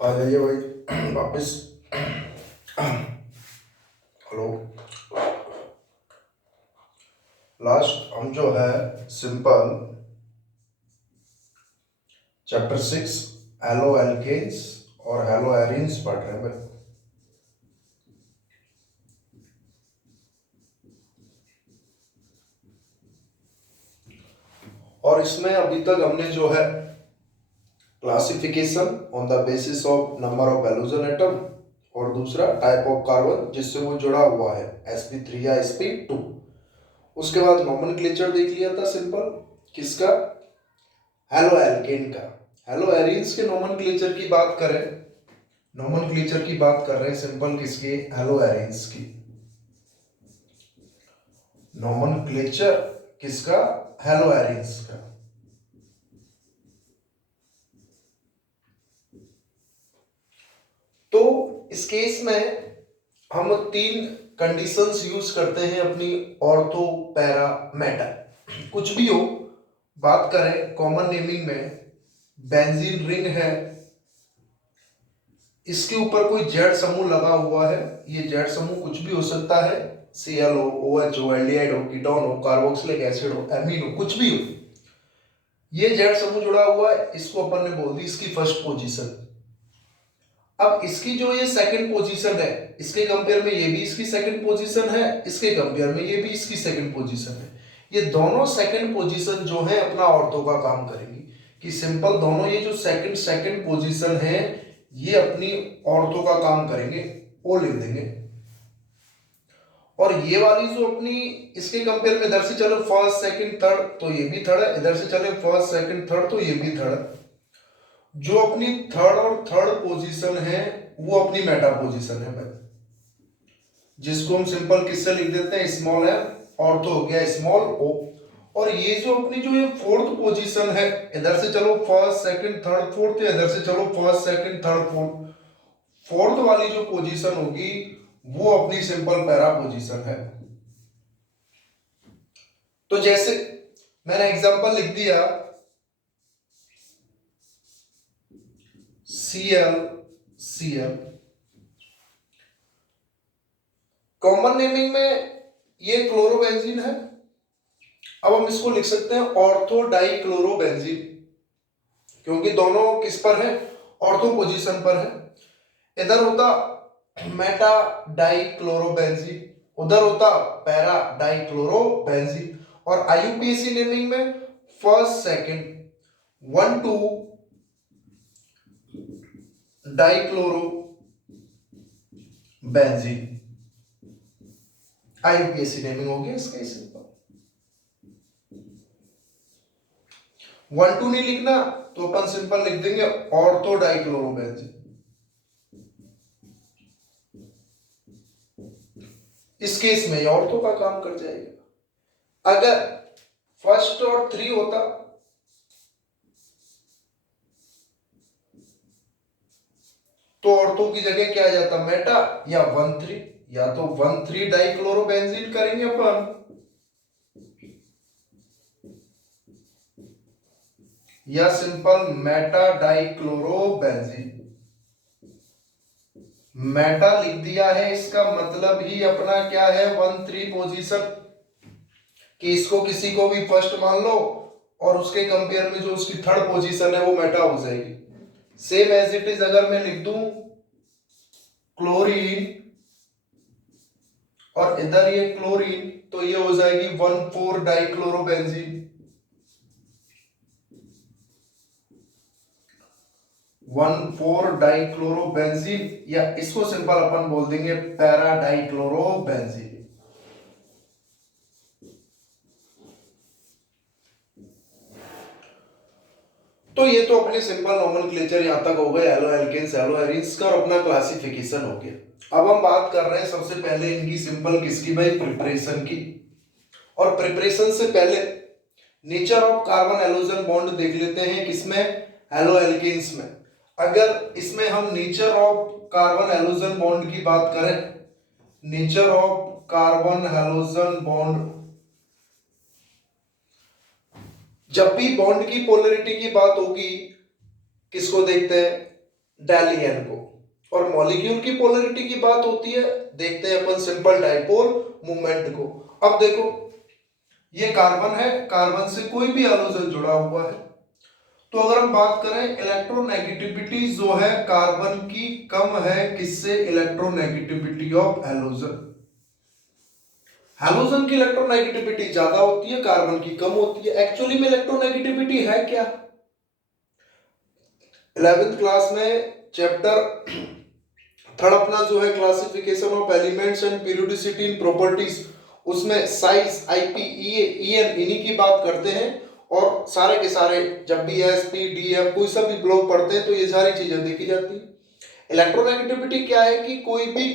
आ जाइए भाई वापस। हेलो। लास्ट हम जो है सिंपल चैप्टर 6 हेलो एल्केन्स और हेलो एरीन्स पढ़ रहे हैं भाई। और इसमें अभी तक हमने जो है classification on the basis of number of halogen atom और दूसरा टाइप ऑफ कार्बन जिससे वो जुड़ा हुआ है sp3 या sp2। उसके बाद नोमेनक्लेचर देख लिया था सिंपल किसका, हेलो एल्केन का। हेलो एरीन्स के नोमेनक्लेचर की बात करें, नोमेनक्लेचर की बात कर रहे हैं सिंपल किसके, हेलो एरीन्स की। नोमेनक्लेचर किसका, हेलो एरीन्स का। तो इस केस में हम तीन कंडीशंस यूज करते हैं अपनी ऑर्थो पैरा मेटा कुछ भी हो। बात करें कॉमन नेमिंग में, बेंजीन रिंग है, इसके ऊपर कोई जेड समूह लगा हुआ है। ये जेड समूह कुछ भी हो सकता है, Cl हो, OH हो, एल्डिहाइड हो, कीटोन हो, कार्बोक्सिलिक एसिड हो, एमीन हो, कुछ भी हो। ये जेड समूह जुड़ा हुआ है, इसको अपन ने बोल दी इसकी फर्स्ट पोजीशन। अब इसकी जो ये सेकंड पोजीशन है, इसके कंपेयर में ये भी इसकी सेकंड पोजीशन है, इसके कंपेयर में ये भी इसकी सेकंड पोजीशन है। ये दोनों सेकंड पोजीशन जो है अपना ऑर्थो का काम करेंगी कि सिंपल दोनों ये जो सेकंड सेकंड पोजीशन है ये अपनी ऑर्थो का काम करेंगे, वो लिख देंगे। और ये वाली जो अपनी इसके कंपेयर में इधर से चलो फर्स्ट सेकंड थर्ड तो ये भी थर्ड है, इधर से चले फर्स्ट सेकंड थर्ड तो ये भी थर्ड है। जो अपनी थर्ड और थर्ड पोजीशन है वो अपनी मेटा पोजीशन है भाई, जिसको हम सिंपल किससे लिख देते हैं, स्मॉल एम, ऑर्थो हो गया स्मॉल ओ। और ये जो अपनी जो ये फोर्थ पोजीशन है, इधर से चलो फर्स्ट सेकंड थर्ड फोर्थ, या इधर से चलो first second third fourth, fourth वाली जो पोजीशन होगी वो अपनी सिंपल पैरा पोजीशन है। तो जैसे मैंने एग्जांपल लिख दिया Cl कॉमन नेमिंग में ये क्लोरोबेंजीन है। अब हम इसको लिख सकते हैं ऑर्थो डाई क्लोरोबेंजीन, क्योंकि दोनों किस पर है, ऑर्थो पोजीशन पर है। इधर होता मेटा डाई क्लोरोबेंजीन, उधर होता पैरा डाई क्लोरोबेंजीन। और आईयूपीएसी नेमिंग में first second 1 2 die chloro benzene, IUPAC naming होगी इसका। सिंपल 1 2 नहीं लिखना तो अपन सिंपल लिख देंगे ऑर्थो डाई क्लोरोबेंजीन। इस केस में ऑर्थो का काम कर जाएगा। अगर फर्स्ट और 3 होता तो ऑर्थो की जगह क्या आ जाता, मेटा या 1 3, या तो 1 3 डाइक्लोरोबेंजीन करेंगे अपन, या सिंपल मेटा डाइक्लोरोबेंजीन। मेटा लिख दिया है, इसका मतलब ही अपना क्या है 1 3 पोजीशन, कि इसको किसी को भी फर्स्ट मान लो और उसके कंपेयर में जो उसकी थर्ड पोजीशन है वो मेटा हो जाएगी। सेम एज इट इज अगर मैं लिख दूं क्लोरीन और इधर ये क्लोरीन तो ये हो जाएगी 1 4 डाइक्लोरोबेंजीन। 1 4 डाइक्लोरोबेंजीन, या इसको सिंपल अपन बोल देंगे पैरा डाइक्लोरोबेंजीन। तो ये तो अपने सिंपल नोमेनक्लेचर यहां तक हो गए, हेलो एल्केन्स हेलो एरीन्स का, और अपना क्लासिफिकेशन हो गया। अब हम बात कर रहे हैं सबसे पहले इनकी सिंपल किसकी भाई, प्रिपरेशन की। और प्रिपरेशन से पहले nature of carbon halogen bond देख लेते हैं, किसमें, हेलो एल्केन्स में। अगर इसमें हम nature of carbon halogen bond की बात करें, nature of carbon halogen bond, जब भी बॉन्ड की पोलरिटी की बात होगी किसको देखते हैं, डेलियन को। और मॉलिक्यूल की पोलरिटी की बात होती है, देखते हैं अपन सिंपल डाइपोल मूवमेंट को। अब देखो ये कार्बन है, कार्बन से कोई भी हैलोजन जुड़ा हुआ है, तो अगर हम बात करें इलेक्ट्रोनेगेटिविटी जो है कार्बन की कम है, किससे? Electronegativity of halogen. हैलोजन की इलेक्ट्रोनेगेटिविटी ज्यादा होती है, कार्बन की कम होती है। एक्चुअली में इलेक्ट्रोनेगेटिविटी है क्या? 11th क्लास में चैप्टर थर्ड अपना जो है classification of elements and periodicity in properties, उसमें साइज, आईपी, ईएन इन्हीं की बात करते हैं। और सारे के सारे जब भी एस पी डी एफ कोई सा भी ब्लॉक पढ़ते हैं तो ये सारी चीजें देखी जाती है। इलेक्ट्रोनेगेटिविटी क्या है कि कोई भी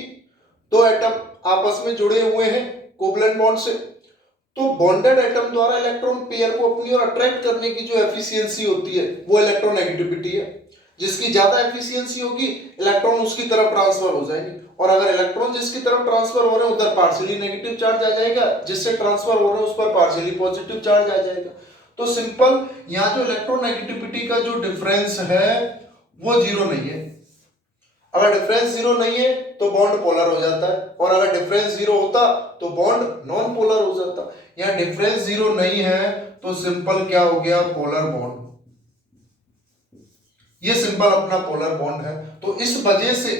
दो एटम आपस में जुड़े हुए हैं कोवलेंट बॉन्ड से, तो बॉन्डेड एटम द्वारा इलेक्ट्रॉन पेयर को अपनी ओर अट्रैक्ट करने की जो एफिशिएंसी होती है वो इलेक्ट्रोनेगेटिविटी है। जिसकी ज्यादा एफिशिएंसी होगी इलेक्ट्रॉन उसकी तरफ ट्रांसफर हो जाएंगे, और अगर इलेक्ट्रॉन जिसकी तरफ ट्रांसफर हो रहे हैं उधर पार्शियली नेगेटिव चार्ज आ जाएगा, जिससे ट्रांसफर हो रहे हैं उस पर पार्शियली पॉजिटिव चार्ज आ जाएगा। तो सिंपल यहाँ जो इलेक्ट्रोनेगेटिविटी का जो डिफरेंस है वो जीरो नहीं है। अगर डिफरेंस जीरो नहीं है तो बॉन्ड पोलर हो जाता है, और अगर डिफरेंस जीरो होता तो बॉन्ड नॉन पोलर हो जाता। यहाँ डिफरेंस जीरो नहीं है तो सिंपल क्या हो गया? Polar bond. ये सिंपल अपना पोलर बॉन्ड है। तो इस वजह से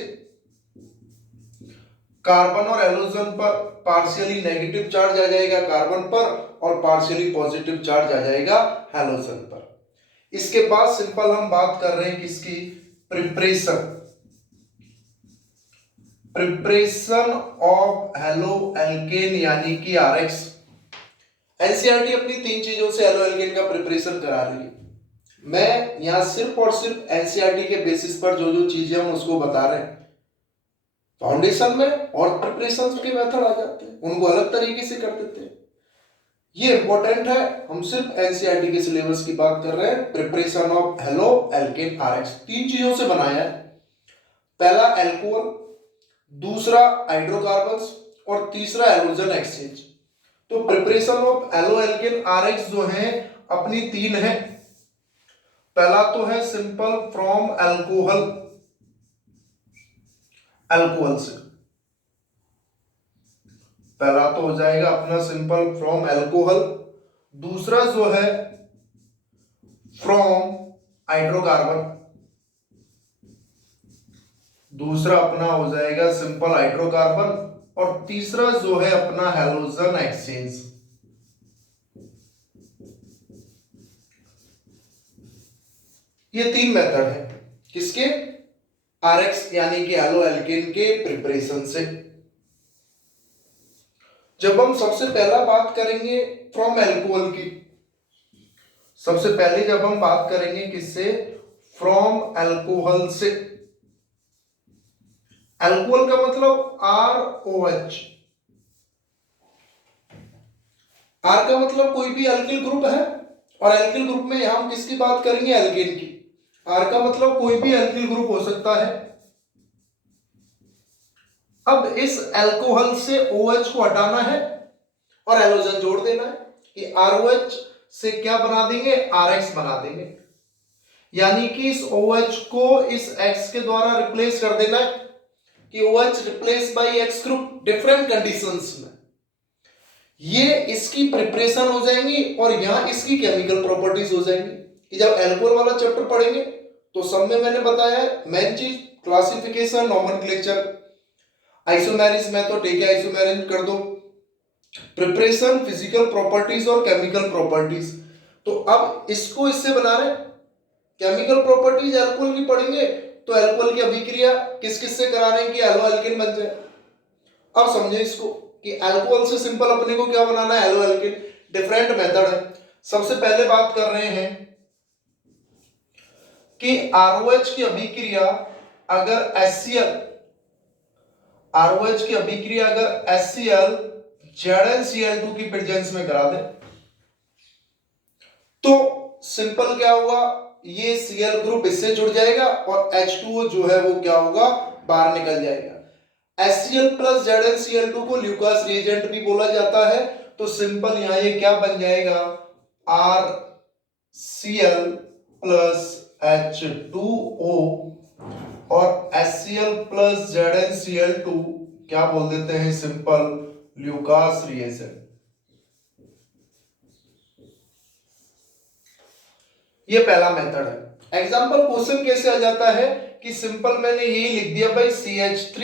कार्बन और हैलोजन पर पार्शियली नेगेटिव चार्ज आ जाएगा कार्बन पर, और पार्शियली पॉजिटिव चार्ज आ जाएगा हैलोजन पर। इसके बाद सिंपल हम बात कर रहे हैं किसकी? Preparation. Preparation of halo alkane यानी कि आरएक्स। एनसीईआरटी अपनी तीन चीजों से हेलो एल्केन का प्रिपरेशन करा रही है। मैं यहां सिर्फ और सिर्फ एनसीईआरटी के बेसिस पर जो जो चीजें हम उसको बता रहे हैं। फाउंडेशन में और प्रिपरेशन के मेथड आ जाते हैं, उनको अलग तरीके से कर देते हैं। ये इंपॉर्टेंट है, हम सिर्फ एनसीईआरटी के सिलेबस की बात कर रहे हैं। Preparation of halo alkane RX तीन चीजों से बनाया है। पहला एल्कोहल, दूसरा हाइड्रोकार्बन्स, और तीसरा हैलोजन एक्सचेंज। तो preparation of halo alkane RX जो है अपनी तीन है। पहला तो है सिंपल फ्रॉम अल्कोहल, अल्कोहल से पहला तो हो जाएगा अपना सिंपल फ्रॉम अल्कोहल। दूसरा जो है फ्रॉम हाइड्रोकार्बन, दूसरा अपना हो जाएगा सिंपल हाइड्रोकार्बन, और तीसरा जो है अपना हैलोजन एक्सचेंज। ये तीन मेथड है किसके? आरएक्स यानी कि हेलो एल्केन के प्रिपरेशन से। जब हम सबसे पहला बात करेंगे फ्रॉम अल्कोहल की, सबसे पहले जब हम बात करेंगे किससे? फ्रॉम अल्कोहल से। अल्कोहल का मतलब ROH। आर का मतलब कोई भी अल्किल ग्रुप है, और अल्किल ग्रुप में हम किसकी बात करेंगे? एल्केन की। आर का मतलब कोई भी अल्किल ग्रुप हो सकता है। अब इस अल्कोहल से OH को हटाना है और हैलोजन जोड़ देना है कि ROH से क्या बना देंगे? RX बना देंगे। यानी कि इस OH को इस X के द्वारा रिप्लेस कर देना है कि OH replace by X group different conditions में। ये इसकी प्रिपरेशन हो जाएंगी और यहां इसकी केमिकल प्रॉपर्टीज हो जाएंगी। कि जब अल्कोहल वाला चैप्टर पढ़ेंगे तो सब में मैंने बताया है मेन चीज क्लासिफिकेशन, नॉमेनक्लेचर, आइसोमेरिज में तो ठीक है आइसोमेरिज कर दो, प्रिपरेशन, फिजिकल प्रॉपर्टीज और केमिकल प्रॉपर्टीज। तो अब इसको इससे बना रहे, केमिकल प्रॉपर्टीज अल्कोहल की पढ़ेंगे तो अल्कोहल की अभिक्रिया किस किस से करा रहे हैं कि हेलो एल्केन बन जाए। अब समझे इसको कि अल्कोहल से सिंपल अपने को क्या बनाना है? Halo alkane. डिफरेंट मेथड है। सबसे पहले बात कर रहे हैं कि ROH की अभिक्रिया अगर HCl, ROH की अभिक्रिया अगर HCl ZnCl2 की प्रेजेंस में करा दे तो सिंपल क्या होगा? ये Cl ग्रुप इससे जुड़ जाएगा और H2O जो है वो क्या होगा? बाहर निकल जाएगा। HCl प्लस ZnCl2 को ल्यूकास रिएजेंट भी बोला जाता है। तो सिंपल यहां ये क्या बन जाएगा? RCl प्लस H2O और HCl प्लस ZnCl2 क्या बोल देते हैं, सिंपल ल्यूकास रिएजेंट। ये पहला मेथड है। एग्जांपल क्वेश्चन कैसे आ जाता है कि सिंपल मैंने यही लिख दिया भाई CH3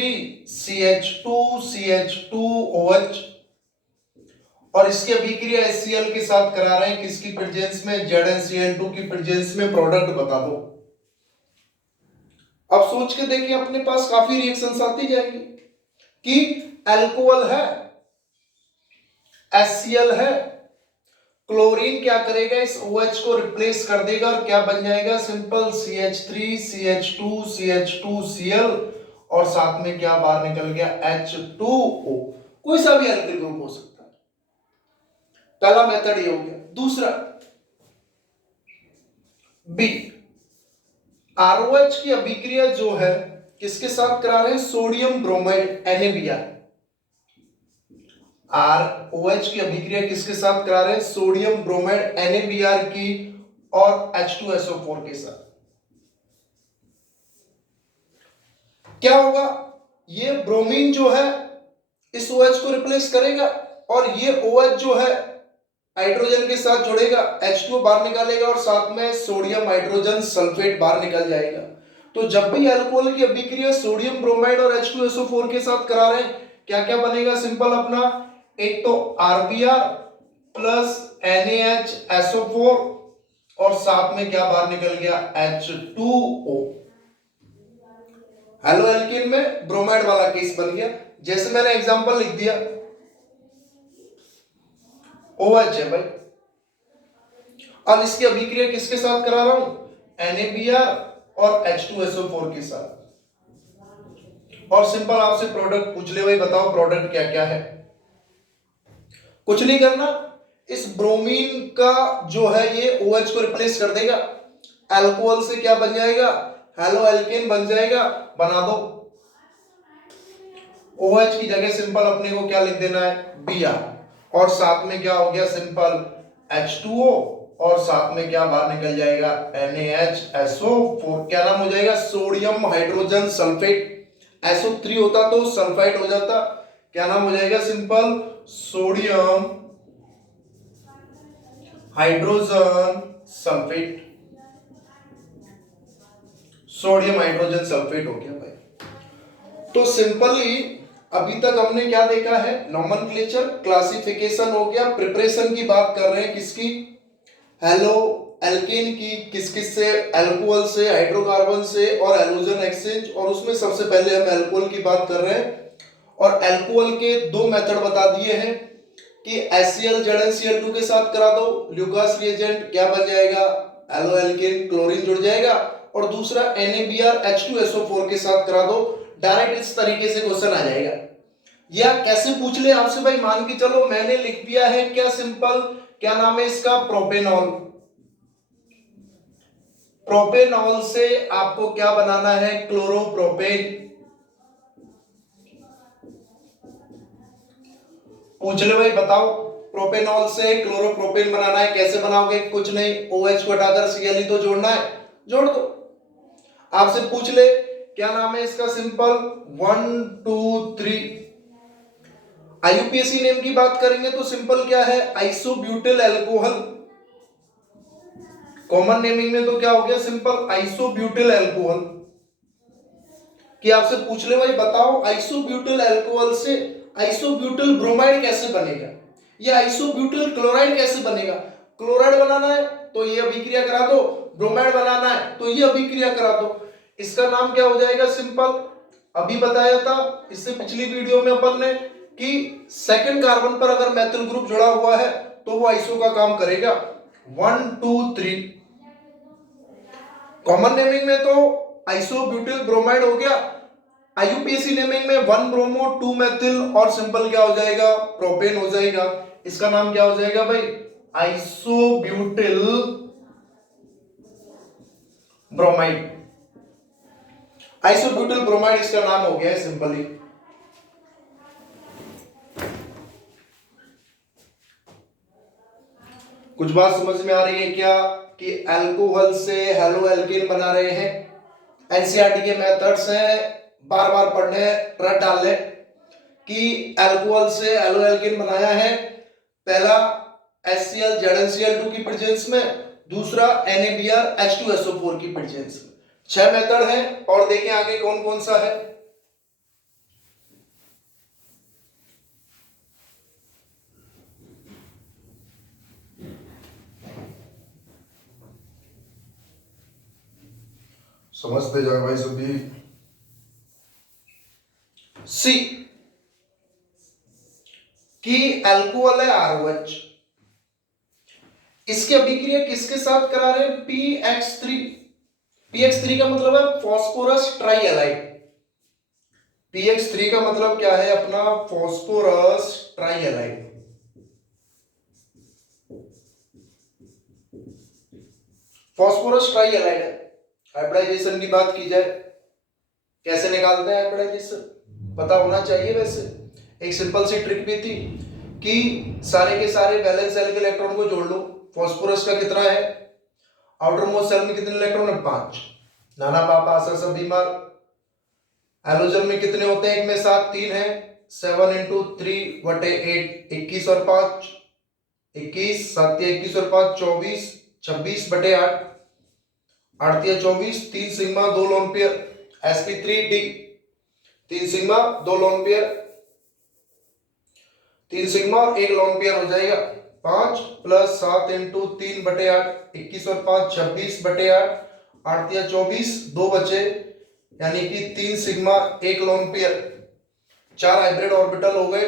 CH2 CH2OH और इसकी अभिक्रिया HCl के साथ करा रहे हैं किसकी प्रेजेंस में, ZnCl2 की प्रेजेंस में, प्रोडक्ट बता दो। अब सोच के देखिए अपने पास काफी रिएक्शंस आती जाएंगी कि अल्कोहल है, HCl है, क्लोरीन क्या करेगा, इस OH को रिप्लेस कर देगा और क्या बन जाएगा, सिंपल CH3 CH2 CH2Cl और साथ में क्या बाहर निकल गया, H2O। कोई सा भी अल्किल ग्रुप हो सकता है। पहला मेथड ये हो गया। दूसरा बी, ROH की अभिक्रिया जो है किसके साथ करा रहे हैं, सोडियम ब्रोमाइड NaBr। ROH की अभिक्रिया किसके साथ करा रहे हैं, सोडियम ब्रोमाइड NaBr की और H2SO4 के साथ। क्या होगा, ये ब्रोमीन जो है इस OH को रिप्लेस करेगा और ये OH जो है हाइड्रोजन के साथ जुड़ेगा, H2 बाहर निकालेगा और साथ में सोडियम हाइड्रोजन सल्फेट बाहर निकल जाएगा। तो जब भी अल्कोहल की अभिक्रिया सोडियम ब्रोमाइड और H2SO4 के साथ करा रहे हैं, क्या क्या बनेगा, सिंपल अपना एक तो RBr प्लस NaHSO4 और साथ में क्या बाहर निकल गया, H2O। हेलो एल्कीन में ब्रोमाइड वाला केस बन गया। जैसे मैंने एग्जांपल लिख दिया, OH है भाई, अब इसकी अभिक्रिया किसके साथ करा रहा हूं, NaBr और H2SO4 के साथ। और सिंपल आपसे प्रोडक्ट पूछ ले भाई, बताओ प्रोडक्ट क्या क्या है। कुछ नहीं करना, इस ब्रोमीन का जो है ये OH को रिप्लेस कर देगा, अल्कोहल से क्या बन जाएगा, हेलो एल्केन बन जाएगा। बना दो, OH की जगह सिंपल अपने को क्या लिख देना है, Br और साथ में क्या हो गया, सिंपल H2O और साथ में क्या बाहर निकल जाएगा, NaHSO4। क्या नाम हो जाएगा, सोडियम हाइड्रोजन सल्फेट। SO3 होता तो सल्फाइड हो जाता, क्या नाम हो जाएगा, simple sodium hydrogen sulphate. Sodium hydrogen sulphate हो गया भाई। तो सिंपली अभी तक हमने क्या देखा है, नोमेनक्लेचर, क्लासिफिकेशन हो गया, प्रिपरेशन की बात कर रहे हैं किसकी, हेलो एल्केन की, किस किस से, अल्कोहल से, हाइड्रोकार्बन से और हैलोजन एक्सचेंज। और उसमें सबसे पहले हम अल्कोहल की बात कर रहे हैं और अल्कोहल के दो मेथड बता दिए हैं कि HCl ZnCl2 के साथ करा दो ल्यूकास रिएजेंट, क्या बन जाएगा, हेलो एल्केन, क्लोरीन जुड़ जाएगा। और दूसरा NaBr H2SO4 के साथ करा दो। डायरेक्ट इस तरीके से क्वेश्चन आ जाएगा। या कैसे पूछ ले आपसे भाई, मान के चलो मैंने लिख दिया है क्या, सिंपल क्या नाम है इसका, प्रोपेनॉल। प्रोपेनॉल से आपको क्या बनाना है, क्लोरोप्रोपेन। पूछ ले भाई, बताओ प्रोपेनॉल से क्लोरोप्रोपेन बनाना है, कैसे बनाओगे, कुछ नहीं, OH को हटाकर Cl तो जोड़ना है, जोड़ दो। आपसे पूछ ले क्या नाम है इसका, सिंपल 1 2 3। IUPAC नेम की बात करेंगे तो सिंपल क्या है, आइसोब्यूटिल अल्कोहल। कॉमन नेमिंग में तो क्या हो गया, सिंपल आइसोब्यूटिल अल्कोहल। कि आपसे पूछ ले भाई बताओ आइसोब्यूटिल अल्कोहल से आइसोब्यूटिल ब्रोमाइड कैसे बनेगा, या आइसोब्यूटिल क्लोराइड कैसे बनेगा। क्लोराइड बनाना है तो ये अभिक्रिया करा दो, ब्रोमाइड बनाना है तो ये अभिक्रिया करा दो। इसका नाम क्या हो जाएगा, सिंपल अभी बताया था इससे पिछली वीडियो में अपन ने कि सेकंड कार्बन पर अगर मेथिल ग्रुप जुड़ा हुआ है तो वो आइसो का काम करेगा। 1 2 3 कॉमन नेमिंग में तो आइसोब्यूटिल ब्रोमाइड हो गया, IUPAC नेमिंग में 1 ब्रोमो 2 मेथिल और सिंपल क्या हो जाएगा, प्रोपेन हो जाएगा। इसका नाम क्या हो जाएगा भाई, आइसोब्यूटिल ब्रोमाइड। आइसोब्यूटिल ब्रोमाइड इसका नाम हो गया है सिंपली। कुछ बात समझ में आ रही है क्या कि अल्कोहल से हेलो एल्केन बना रहे हैं एनसीईआरटी के मेथड्स हैं, बार बार पढ़ने, रट डाल लें कि अल्कोहल से एलो एल्केन बनाया है, पहला HCl ZnCl2 की प्रेजेंस में, दूसरा NaBr H2SO4 की प्रेजेंस में। 6 मेथड है और देखें आगे कौन कौन सा है। समझते जाए भाई सभी। सी कि अल्कोहल है ROH, इसकी अभिक्रिया किसके साथ करा रहे हैं? PX3। PX3 का मतलब है फॉस्फोरस ट्राइएलाइड। PX3 का मतलब क्या है अपना? फॉस्फोरस ट्राइएलाइड। फॉस्फोरस ट्राइएलाइड है। हाइब्रिडाइजेशन की बात की जाए, कैसे निकालते हैं हाइब्रिडाइजेशन, पता होना चाहिए। वैसे एक सिंपल सी ट्रिक भी थी कि सारे के सारे बैलेंस सेल के इलेक्ट्रॉन को जोड़ लो। फॉस्फोरस का कितना है? आउटर मोस्ट सेल में कितने इलेक्ट्रॉन है? 5। नाना पापा आशा सब बीमार। हैलोजन में कितने होते हैं? एक में 7, 3 है। 7 × 3/8, 21 और 5 21, 7 21 और 5 24, 26/8, 8 24, 3 sigma 2 lone pair, sp3d, 3 sigma 2 lone pair, 3 sigma और 1 लोन पेयर हो जाएगा। 5 + 7 × 3/8, 21 और 5 26/8, 8 या 24, 2 बचे, यानी कि 3 sigma 1 lone pair. 4 hybrid orbital हो गए।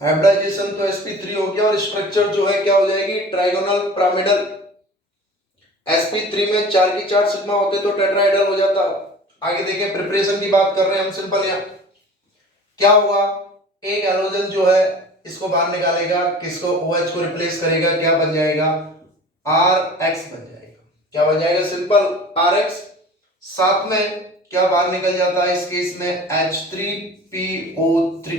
हाइब्रिडाइजेशन तो sp3 हो गया और स्ट्रक्चर जो है क्या हो जाएगी? Trigonal pyramidal. sp3 में 4 की 4 सिग्मा होते तो टेट्राहेड्रल हो जाता। आगे देखें, प्रिपरेशन की बात कर रहे हैं हम सिंपल। यहाँ क्या होगा? एक हैलोजन जो है इसको बाहर निकालेगा, किसको? OH को रिप्लेस करेगा, क्या बन जाएगा? RX बन जाएगा। क्या बन जाएगा? Simple RX। साथ में क्या बाहर निकल जाता है इस केस में? H3PO3।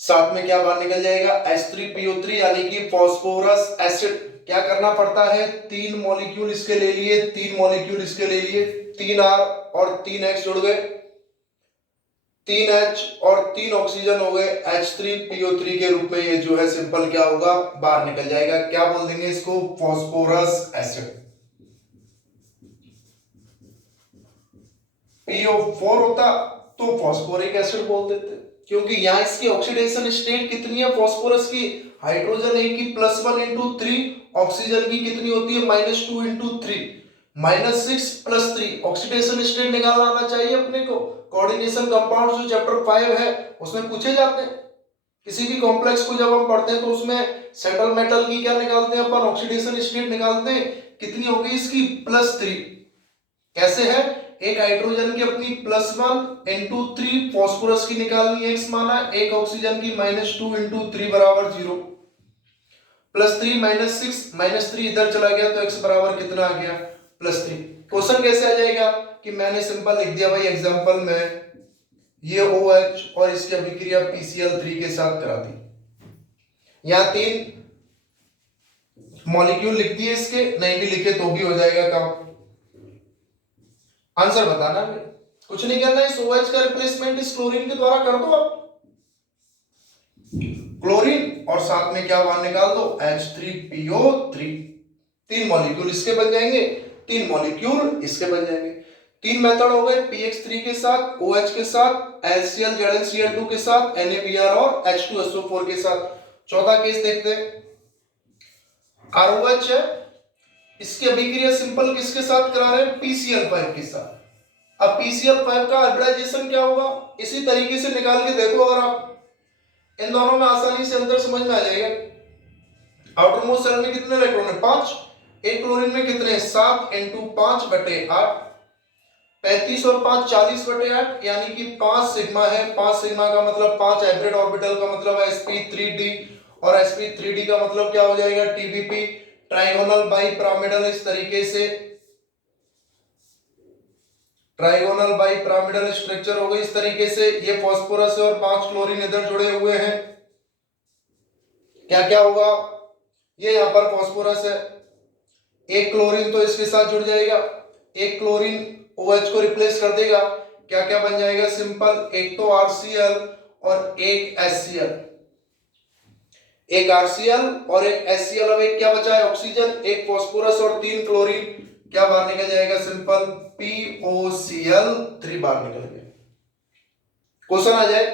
साथ में क्या बाहर निकल जाएगा? H3PO3, यानी कि फॉस्फोरस एसिड। क्या करना पड़ता है? 3 मॉलिक्यूल इसके ले लिए, 3 मॉलिक्यूल इसके ले लिए, 3R और 3X जुड़ गए, 3H और 3 ऑक्सीजन हो गए H3PO3 के रूप में। ये जो है सिंपल क्या होगा? बाहर निकल जाएगा। क्या बोल देंगे इसको? Phosphorous acid. PO4 होता तो फॉस्फोरिक एसिड बोल देते, क्योंकि यहां इसकी ऑक्सीडेशन स्टेट कितनी है फॉस्फोरस की? हाइड्रोजन एक की +1 × 3, ऑक्सीजन की कितनी होती है? -2 × 3, -6 + 3। ऑक्सीडेशन स्टेट निकालना आना चाहिए अपने को। कोऑर्डिनेशन कंपाउंड जो चैप्टर 5 है उसमें पूछे जाते हैं। किसी भी कॉम्प्लेक्स को जब हम पढ़ते हैं तो उसमें सेंट्रल मेटल की क्या निकालते हैं अपन? ऑक्सीडेशन स्टेट निकालते हैं। कितनी हो गई इसकी? +3। कैसे है? एक हाइड्रोजन की अपनी +1 × 3, फॉस्फोरस की निकालनी x माना, एक ऑक्सीजन की -2 × 3 = 0, +3 -6 -3 इधर चला गया तो x बराबर कितना आ गया? +3। क्वेश्चन कैसे आ जाएगा कि मैंने सिंपल लिख दिया भाई एग्जांपल में, ये OH और इसकी अभिक्रिया PCl3 के साथ करा दी। यहां 3 मॉलिक्यूल लिख दिए इसके, नहीं भी लिखे तो भी हो जाएगा काम। आंसर बताना है, कुछ नहीं करना। इस OH का रिप्लेसमेंट इस क्लोरीन के द्वारा कर दो आप। क्लोरीन और साथ में क्या बाहर निकाल दो? H3PO3। 3 मॉलिक्यूल इसके बन जाएंगे, 3 मॉलिक्यूल इसके बन जाएंगे। 3 मेथड हो गए, PX3 के साथ, OH के साथ, HCl ZnCl2 के साथ, NaBr और H2SO4 के साथ। चौथा केस देखते हैं। ROH है, इसकी अभिक्रिया सिंपल किसके साथ करा रहे हैं? PCl5 के साथ। अब PCl5 का हाइब्रिडाइजेशन क्या होगा? इसी तरीके से निकाल के देखो, अगर आप इन दोनों में आसानी से अंदर समझ में आ जाएगा। आउटर मोस्ट सेल में कितने इलेक्ट्रॉन है? 5। एक क्लोरीन में कितने? 7 × 5/8, 35 और 5 40/8, यानी कि 5 सिग्मा है। 5 सिग्मा का मतलब 5 हाइब्रिड ऑर्बिटल का मतलब है sp3d, और sp3d का मतलब क्या हो जाएगा? TBP, trigonal bi pyramidal. इस तरीके से ट्राइगोनल बाई पिरामिडल स्ट्रक्चर हो गई इस तरीके से। ये फॉस्फोरस है और 5 क्लोरीन इधर जुड़े हुए हैं। क्या क्या होगा? ये यहां पर फॉस्फोरस है, एक क्लोरीन तो इसके साथ जुड़ जाएगा, एक क्लोरीन OH को रिप्लेस कर देगा, क्या क्या बन जाएगा सिंपल, एक तो RCl और एक HCl, एक RCl और एक HCl। अब एक क्या बचा है ऑक्सीजन, एक फास्फोरस और 3 क्लोरीन, क्या बाहर निकल जाएगा सिंपल, POCl3 बाहर निकल गया। क्वेश्चन आ जाए,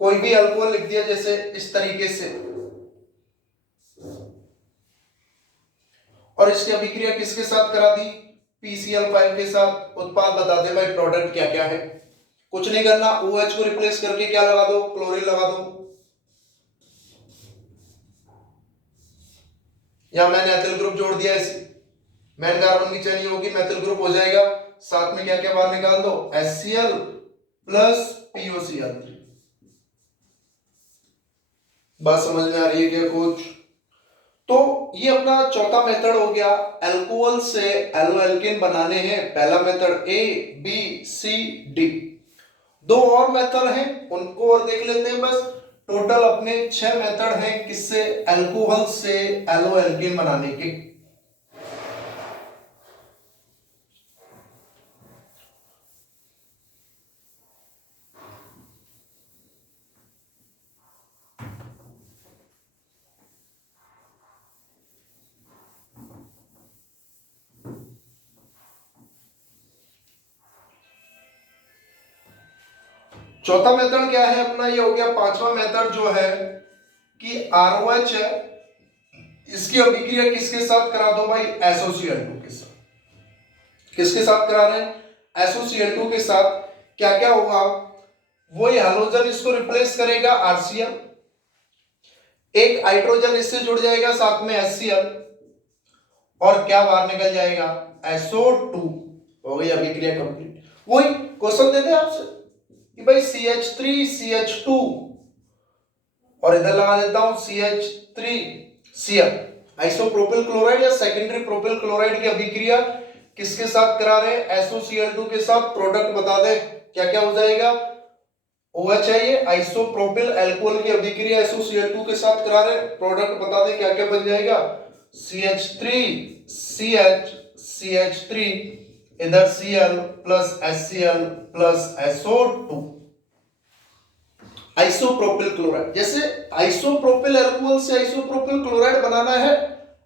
कोई भी अल्कोहल लिख दिया जैसे इस तरीके से, और इसकी अभिक्रिया किसके साथ करा दी, PCl5 के साथ। उत्पाद बता दे भाई प्रोडक्ट क्या क्या है, कुछ नहीं करना, OH को रिप्लेस करके क्या लगा दो, क्लोरीन लगा दो। या मैंने एथिल ग्रुप जोड़ दिया, इसी मेन कार्बन की चेन होगी, मेथिल ग्रुप हो जाएगा, साथ में क्या क्या बाहर निकाल दो, HCl प्लस POCl3। बात समझ में आ रही है क्या कुछ? तो ये अपना चौथा मेथड हो गया, अल्कोहल से एल्लोएल्केन बनाने हैं। पहला मेथड ABCD, दो और मेथड हैं उनको और देख लेते हैं बस। टोटल अपने 6 मेथड हैं किससे, अल्कोहल से एल्लोएल्केन बनाने के। चौथा मेथड क्या है अपना, ये हो गया पांचवा मेथड जो है कि ROH है, इसकी अभिक्रिया किसके साथ करा दो भाई, SOCl2 के साथ। किसके साथ करा रहे हैं, SOCl2 के साथ। क्या क्या होगा, वही हाइड्रोजन इसको रिप्लेस करेगा RCl, एक हाइड्रोजन इससे जुड़ जाएगा साथ में HCl, और क्या बाहर निकल जाएगा, SO2। हो गई अभिक्रिया कंप्लीट। वही क्वेश्चन देते हैं आपसे कि भाई CH3CH2, और इधर लगा देता हूं CH3Cl, आइसोप्रोपिल क्लोराइड या सेकेंडरी प्रोपिल क्लोराइड की अभिक्रिया किसके साथ करा रहे हैं, SOCl2 के साथ। प्रोडक्ट बता दे क्या क्या हो जाएगा, OH है ये, आइसोप्रोपिल अल्कोहल की अभिक्रिया SOCl2 के साथ करा रहे हैं, प्रोडक्ट बता दे क्या क्या बन जाएगा, CH3CH3, इधर Cl plus HCl plus SO2, isopropyl chloride. जैसे आइसोप्रोपिल अल्कोहल से आइसोप्रोपिल क्लोराइड बनाना है,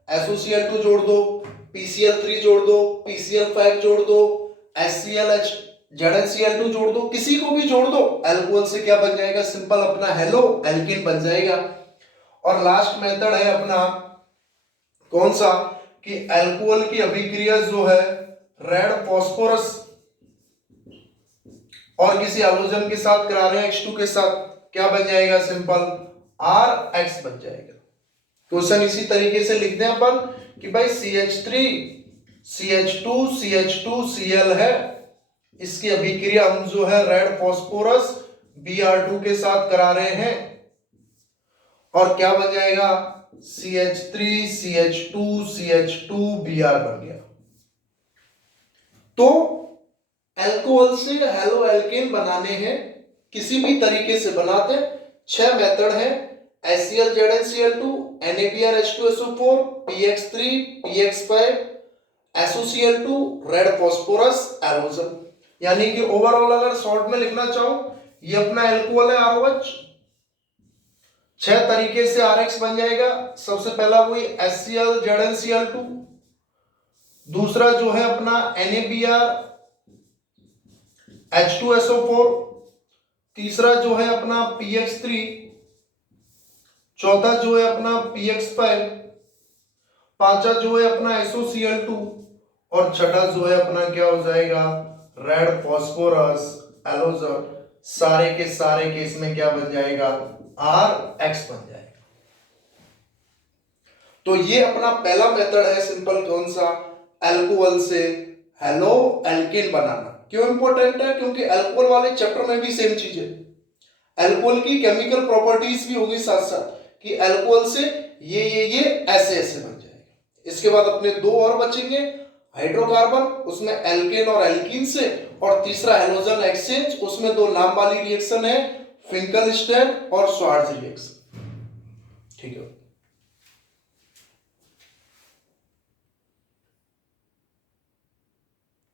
SOCl2 जोड़ दो, PCl3 जोड़ दो, PCl5 जोड़ दो, HClH ZnCl2 जोड़ दो, किसी को भी जोड़ दो, अल्कोहल से क्या बन जाएगा सिंपल अपना हेलो एल्केन बन जाएगा। और लास्ट मेथड है अपना कौन सा, कि अल्कोहल की अभिक्रिया जो है रेड फास्फोरस और किसी हाइड्रोजन के साथ करा रहे हैं H2 के साथ, क्या बन जाएगा सिंपल RH बन जाएगा। क्वेश्चन इसी तरीके से लिख दें अपन कि भाई CH3 CH2 CH2Cl है, इसकी अभिक्रिया हम जो है रेड फास्फोरस Br2 के साथ करा रहे हैं, और क्या बन जाएगा CH3 CH2 CH2 Br बन गया। तो अल्कोहल से हेलो एल्केन बनाने हैं, किसी भी तरीके से बनाते हैं। 6 मेथड हैं, HCl ZnCl2, NaBrH2SO4, PX3 PX5, SOCl2, red phosphorus एलोजन। यानी कि ओवरऑल अगर शॉर्ट में लिखना चाहूं, ये अपना अल्कोहल है ROH, 6 तरीके से RX बन जाएगा। सबसे पहला वही HCl ZnCl2, दूसरा जो है अपना NaBrH2SO4, तीसरा जो है अपना PX3, चौथा जो है अपना PX5, पांचवा जो है अपना SOCl2, और छठा जो है अपना क्या हो जाएगा रेड फास्फोरस एलोजन। सारे के सारे केस में क्या बन जाएगा RX बन जाएगा। तो ये अपना पहला मेथड है सिंपल, कौन सा, अल्कोहल से हेलो एल्केन बनाना। क्यों इंपॉर्टेंट है, क्योंकि अल्कोहल वाले चैप्टर में भी सेम चीज है, अल्कोहल की केमिकल प्रॉपर्टीज भी होगी साथ साथ, कि अल्कोहल से ये ऐसे ऐसे बन जाएगा। इसके बाद अपने दो और बचेंगे, हाइड्रोकार्बन, उसमें एल्केन और एल्कीन से, और तीसरा हेलोजन एक्सचेंज, उसमें दो नाम वाली रिएक्शन है, फिंकलस्टैन और श्वार्ट्ज रिएक्शन। ठीक है।